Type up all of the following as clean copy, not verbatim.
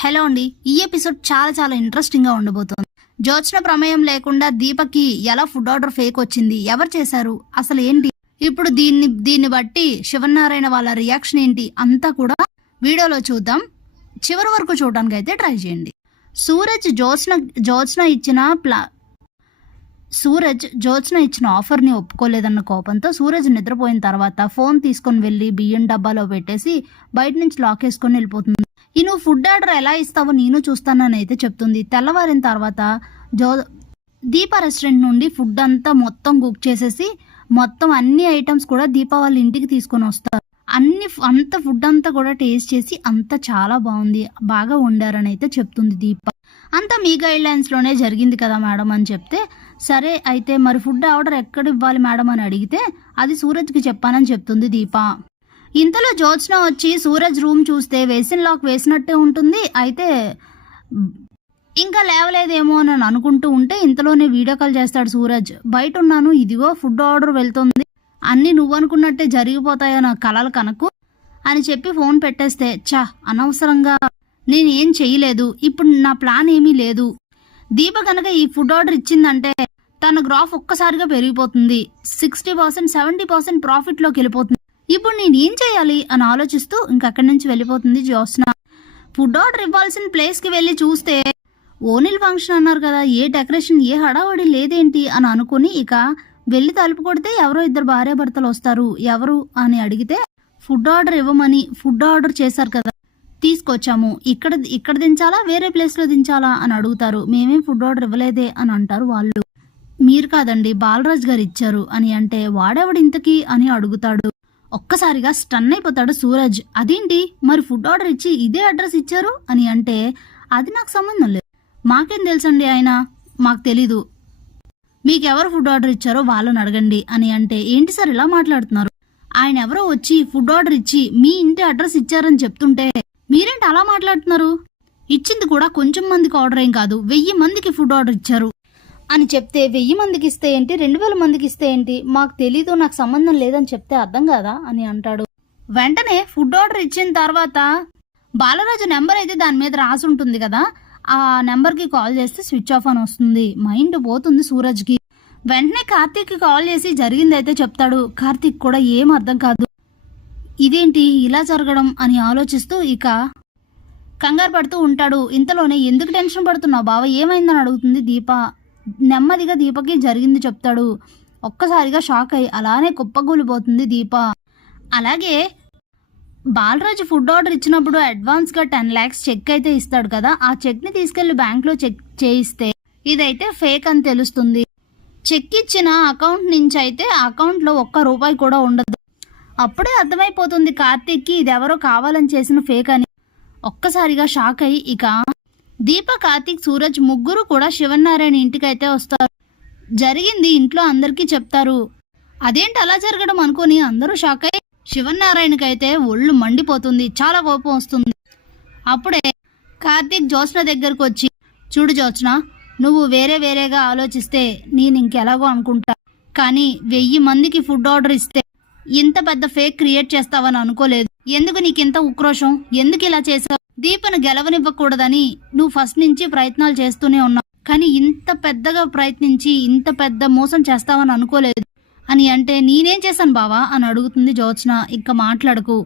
Hello అండి. ఈ episode చాలా చాలా ఇంట్రెస్టింగ్ గా ఉండబోతోంది. జ్యోత్స్న ప్రమేయం లేకుండా దీపకి ఎలా ఫుడ్ ఆర్డర్ ఫేక్ వచ్చింది, ఎవరు చేశారు, అసలు ఏంటి, ఇప్పుడు దీన్ని బట్టి శివనారాయణ వాళ్ళ రియాక్షన్ ఏంటి అంతా కూడా వీడియోలో చూద్దాం. చివరి వరకు చూడడానికి అయితే ట్రై చేయండి. సూరజ్ జ్యోత్స్న ఇచ్చిన ఆఫర్ని ఒప్పుకోలేదన్న కోపంతో సూరజ్ నిద్రపోయిన తర్వాత ఫోన్ తీసుకొని వెళ్ళి బియ్యం డబ్బాలో పెట్టేసి బయట నుంచి లాక్ వేసుకొని వెళ్ళిపోతుంది. ఈ నువ్వు ఫుడ్ ఆర్డర్ ఎలా ఇస్తావో నేను చూస్తానని అయితే చెప్తుంది. తెల్లవారిన తర్వాత దీప రెస్టారెంట్ నుండి ఫుడ్ అంతా మొత్తం కుక్ చేసేసి మొత్తం అన్ని ఐటమ్స్ కూడా దీప వాళ్ళ ఇంటికి తీసుకొని వస్తారు. అంత ఫుడ్ అంతా కూడా టేస్ట్ చేసి అంత చాలా బాగుంది, బాగా వండారని అయితే చెప్తుంది దీప. అంతా మీ గైడ్ లైన్స్ లోనే జరిగింది కదా మేడం అని చెప్తే, సరే అయితే మరి ఫుడ్ ఆర్డర్ ఎక్కడ ఇవ్వాలి మేడం అని అడిగితే అది సూరజ్కి చెప్పానని చెప్తుంది దీప. ఇంతలో జ్యోత్స్న వచ్చి సూరజ్ రూమ్ చూస్తే వేసిన లాక్ వేసినట్టే ఉంటుంది. అయితే ఇంకా లేవలేదేమో అని అనుకుంటూ ఉంటే ఇంతలోనే వీడియో కాల్ చేస్తాడు సూరజ్. బయట ఉన్నాను, ఇదిగో ఫుడ్ ఆర్డర్ వెళ్తుంది, అన్నీ నువ్వనుకున్నట్టే జరిగిపోతాయో నా కలలు కనకు అని చెప్పి ఫోన్ పెట్టేస్తే, అనవసరంగా నేనేం చెయ్యలేదు, ఇప్పుడు నా ప్లాన్ ఏమీ లేదు. దీప కనుక ఈ ఫుడ్ ఆర్డర్ ఇచ్చిందంటే తన గ్రాఫ్ ఒక్కసారిగా పెరిగిపోతుంది, 60% 70% ప్రాఫిట్లోకి వెళ్ళిపోతుంది. ఇప్పుడు నేనేం చేయాలి అని ఆలోచిస్తూ ఇంకక్కడి నుంచి వెళ్ళిపోతుంది జ్యోత్స్న. ఫుడ్ ఆర్డర్ ఇవ్వాల్సిన ప్లేస్కి వెళ్ళి చూస్తే ఓనిల్ ఫంక్షన్ అన్నారు కదా, ఏ డెకరేషన్ ఏ హడావడి లేదేంటి అని అనుకుని ఇక వెళ్ళి తలుపు కొడితే ఎవరో ఇద్దరు భార్యాభర్తలు వస్తారు. ఎవరు అని అడిగితే ఫుడ్ ఆర్డర్ ఇవ్వమని ఫుడ్ ఆర్డర్ చేశారు కదా, తీసుకొచ్చాము, ఇక్కడ దించాలా వేరే ప్లేస్లో దించాలా అని అడుగుతారు. మేమేం ఫుడ్ ఆర్డర్ ఇవ్వలేదే అని అంటారు వాళ్ళు. మీరు కాదండి బాలరాజ్ గారు ఇచ్చారు అని అంటే, వాడెవడు ఇంతకీ అని అడుగుతాడు. ఒక్కసారిగా స్టన్ అయిపోతాడు సూరజ్. అదేంటి మరి ఫుడ్ ఆర్డర్ ఇచ్చి ఇదే అడ్రస్ ఇచ్చారు అని అంటే, అది నాకు సంబంధం లేదు, మాకేం తెలుసండి, ఆయన మాకు తెలీదు, మీకెవరు ఫుడ్ ఆర్డర్ ఇచ్చారో వాళ్ళని అడగండి అని అంటే, ఏంటి సార్ ఇలా మాట్లాడుతున్నారు, ఆయన ఎవరో వచ్చి ఫుడ్ ఆర్డర్ ఇచ్చి మీ ఇంటి అడ్రస్ ఇచ్చారని చెప్తుంటే మీరేంటి అలా మాట్లాడుతున్నారు, ఇచ్చింది కూడా కొంచెం మందికి ఆర్డర్ ఏం కాదు, 1000 మందికి ఫుడ్ ఆర్డర్ ఇచ్చారు అని చెప్తే, 1000 మందికి ఇస్తే ఏంటి 2000 మందికి ఇస్తే ఏంటి, మాకు తెలీదు, నాకు సంబంధం లేదని చెప్తే అర్థం కాదా అని అంటాడు. వెంటనే ఫుడ్ ఆర్డర్ ఇచ్చిన తర్వాత బాలరాజు నెంబర్ అయితే దాని మీద రాసి ఉంటుంది కదా, ఆ నెంబర్కి కాల్ చేస్తే స్విచ్ ఆఫ్ అని వస్తుంది. మైండ్ పోతుంది సూరజ్కి. వెంటనే కార్తీక్కి కాల్ చేసి జరిగిందైతే చెప్తాడు. కార్తీక్ కూడా ఏం అర్థం కాదు, ఇదేంటి ఇలా జరగడం అని ఆలోచిస్తూ ఇక కంగారు పడుతూ ఉంటాడు. ఇంతలోనే ఎందుకు టెన్షన్ పడుతున్నావు బావ, ఏమైందని అడుగుతుంది దీప. నెమ్మదిగా దీపకి జరిగింది చెప్తాడు. ఒక్కసారిగా షాక్ అయి అలానే కుప్పగూలిపోతుంది దీప. అలాగే బాలరాజు ఫుడ్ ఆర్డర్ ఇచ్చినప్పుడు అడ్వాన్స్గా 10 lakhs చెక్ అయితే ఇస్తాడు కదా, ఆ చెక్ని తీసుకెళ్లి బ్యాంక్లో చెక్ చేయిస్తే ఇదైతే ఫేక్ అని తెలుస్తుంది. చెక్ ఇచ్చిన అకౌంట్ నుంచి అయితే ఆ అకౌంట్లో ₹1 కూడా ఉండదు. అప్పుడే అర్థమైపోతుంది కార్తీక్కి ఇదెవరో కావాలని చేసిన ఫేక్ అని. ఒక్కసారిగా షాక్ అయి ఇక దీప, కార్తీక్, సూరజ్ ముగ్గురు కూడా శివనారాయణ ఇంటికైతే వస్తారు. జరిగింది ఇంట్లో అందరికీ చెప్తారు. అదేంటి అలా జరగడం అనుకుని అందరూ షాక్ అయి శివనారాయణకైతే ఒళ్ళు మండిపోతుంది, చాలా కోపం వస్తుంది. అప్పుడే కార్తీక్ జ్యోత్స్న దగ్గరకు వచ్చి, చూడు జ్యోత్స్న, నువ్వు వేరేగా ఆలోచిస్తే నేను ఇంకెలాగో అనుకుంటా, కానీ 1000 మందికి ఫుడ్ ఆర్డర్ ఇస్తే ఇంత పెద్ద ఫేక్ క్రియేట్ చేస్తావని అనుకోలేదు. ఎందుకు నీకింత ఉక్రోషం, ఎందుకు ఇలా చేసావు, దీపను గెలవనివ్వకూడదని నువ్వు ఫస్ట్ నుంచి ప్రయత్నాలు చేస్తూనే ఉన్నావు, కానీ ఇంత పెద్దగా ప్రయత్నించి ఇంత పెద్ద మోసం చేస్తావని అనుకోలేదు అని అంటే, నేనేం చేశాను బావా అని అడుగుతుంది జ్యోత్స్న. ఇంకా మాట్లాడకు,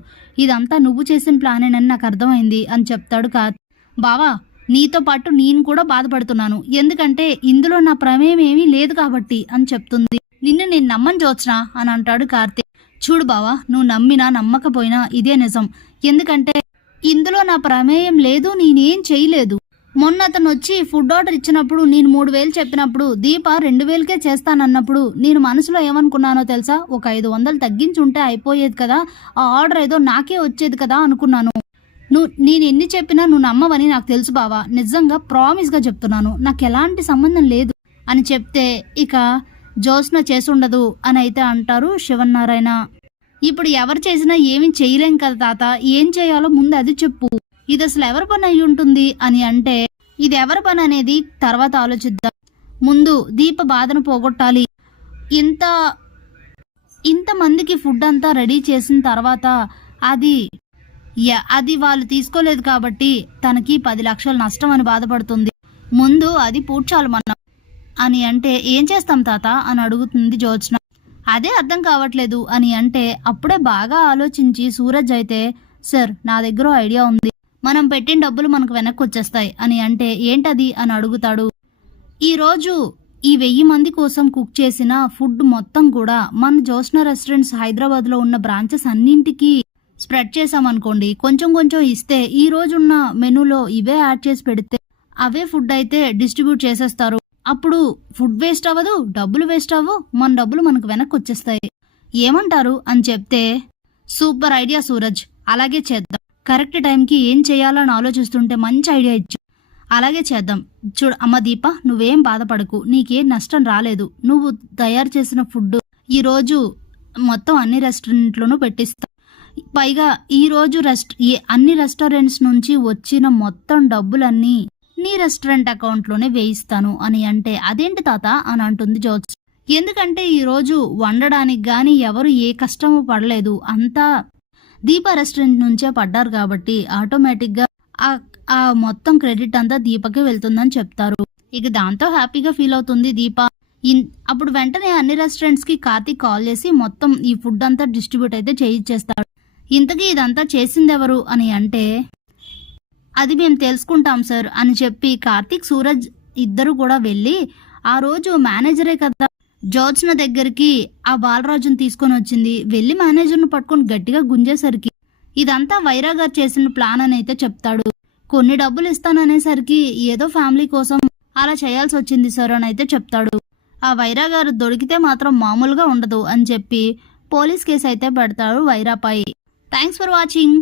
ఇదంతా నువ్వు చేసిన ప్లానేనని నాకు అర్థమైంది అని చెప్తాడు కార్తీక్. బావా, నీతో పాటు నేను కూడా బాధపడుతున్నాను, ఎందుకంటే ఇందులో నా ప్రమేయం ఏమీ లేదు కాబట్టి అని చెప్తుంది. నిన్ను నేను నమ్మను జ్యోత్స్న అని అంటాడు కార్తీక్. చూడు బావా, నువ్వు నమ్మినా నమ్మకపోయినా ఇదే నిజం, ఎందుకంటే ఇందులో నా ప్రమేయం లేదు, నేనేం చేయలేదు. మొన్న అతను వచ్చి ఫుడ్ ఆర్డర్ ఇచ్చినప్పుడు నేను 3000 చెప్పినప్పుడు దీప 2000కే చేస్తానన్నప్పుడు నేను మనసులో ఏమనుకున్నానో తెలుసా, ఒక 500 తగ్గించి ఉంటే అయిపోయేది కదా, ఆ ఆర్డర్ ఏదో నాకే వచ్చేది కదా అనుకున్నాను. నేను ఎన్ని చెప్పినా నువ్వు నమ్మవని నాకు తెలుసు బావా, నిజంగా ప్రామిస్గా చెప్తున్నాను, నాకు ఎలాంటి సంబంధం లేదు అని చెప్తే ఇక జ్యోత్స్న చేసుండదు అని అయితే అంటారు శివనారాయణ. ఇప్పుడు ఎవరు చేసినా ఏమీ చేయలేం కదా తాత, ఏం చేయాలో ముందు అది చెప్పు, ఇది అసలు ఎవరి పని అయి ఉంటుంది అని అంటే, ఇది ఎవరి పని అనేది తర్వాత ఆలోచిద్దాం, ముందు దీప బాధను పోగొట్టాలి. ఇంతమందికి ఫుడ్ అంతా రెడీ చేసిన తర్వాత అది అది వాళ్ళు తీసుకోలేదు కాబట్టి తనకి 10 లక్షలు నష్టం అని బాధపడుతుంది. ముందు అది పూడ్చాలి మనం అని అంటే, ఏం చేస్తాం తాత అని అడుగుతుంది జ్యోత్స్న. అదే అర్థం కావట్లేదు అని అంటే, అప్పుడే బాగా ఆలోచించి సూరజ్ అయితే, సార్ నా దగ్గర ఐడియా ఉంది, మనం పెట్టిన డబ్బులు మనకు వెనక్కి వచ్చేస్తాయి అని అంటే, ఏంటది అని అడుగుతాడు. ఈరోజు ఈ 1000 మంది కోసం కుక్ చేసిన ఫుడ్ మొత్తం కూడా మన జ్యోత్స్న రెస్టారెంట్స్ హైదరాబాద్లో ఉన్న బ్రాంచెస్ అన్నింటికి స్ప్రెడ్ చేసామనుకోండి, కొంచెం కొంచెం ఇస్తే ఈ రోజున్న మెనూలో ఇవే యాడ్ చేసి పెడితే అవే ఫుడ్ అయితే డిస్ట్రిబ్యూట్ చేసేస్తారు. అప్పుడు ఫుడ్ వేస్ట్ అవ్వదు, డబ్బులు వేస్ట్ అవ్వు, మన డబ్బులు మనకు వెనక్కి వచ్చేస్తాయి. ఏమంటారు అని చెప్తే, సూపర్ ఐడియా సూరజ్, అలాగే చేద్దాం. కరెక్ట్ టైంకి ఏం చేయాలని ఆలోచిస్తుంటే మంచి ఐడియా ఇచ్చు. అలాగే చేద్దాం. చూడు అమ్మ దీప, నువ్వేం బాధపడకు, నీకేం నష్టం రాలేదు. నువ్వు తయారు చేసిన ఫుడ్ ఈరోజు మొత్తం అన్ని రెస్టారెంట్లోనూ పెట్టిస్తా. పైగా ఈరోజు అన్ని రెస్టారెంట్స్ నుంచి వచ్చిన మొత్తం డబ్బులన్నీ నీ రెస్టారెంట్ అకౌంట్లోనే వేయిస్తాను అని అంటే, అదేంటి తాత అని అంటుంది జ్యోత్స్. ఎందుకంటే ఈరోజు వండడానికి కానీ ఎవరు ఏ కష్టము పడలేదు, అంతా దీప రెస్టారెంట్ నుంచే పడ్డారు కాబట్టి ఆటోమేటిక్గా ఆ మొత్తం క్రెడిట్ అంతా దీపకే వెళ్తుందని చెప్తారు. ఇక దాంతో హ్యాపీగా ఫీల్ అవుతుంది దీప. అప్పుడు వెంటనే అన్ని రెస్టారెంట్స్కి కార్తీక్ కాల్ చేసి మొత్తం ఈ ఫుడ్ అంతా డిస్ట్రిబ్యూట్ అయితే చేయించేస్తాడు. ఇంతకీ ఇదంతా చేసిందెవరు అని అంటే, అది మేము తెలుసుకుంటాం సార్ అని చెప్పి కార్తీక్ సూరజ్ ఇద్దరు కూడా వెళ్ళి, ఆ రోజు మేనేజరే కదా జ్యోత్స్న దగ్గరికి ఆ బాలరాజును తీసుకొని వచ్చింది, వెళ్ళి మేనేజర్ను పట్టుకొని గట్టిగా గుంజేసరికి ఇదంతా వైరా గారు చేసిన ప్లాన్ అని అయితే చెప్తాడు. కొన్ని డబ్బులు ఇస్తాననేసరికి ఏదో ఫ్యామిలీ కోసం అలా చేయాల్సి వచ్చింది సార్ అని అయితే చెప్తాడు. ఆ వైరా గారు దొరికితే మాత్రం మామూలుగా ఉండదు అని చెప్పి పోలీస్ కేసు అయితే పెడతాడు వైరాపై. Thanks for watching.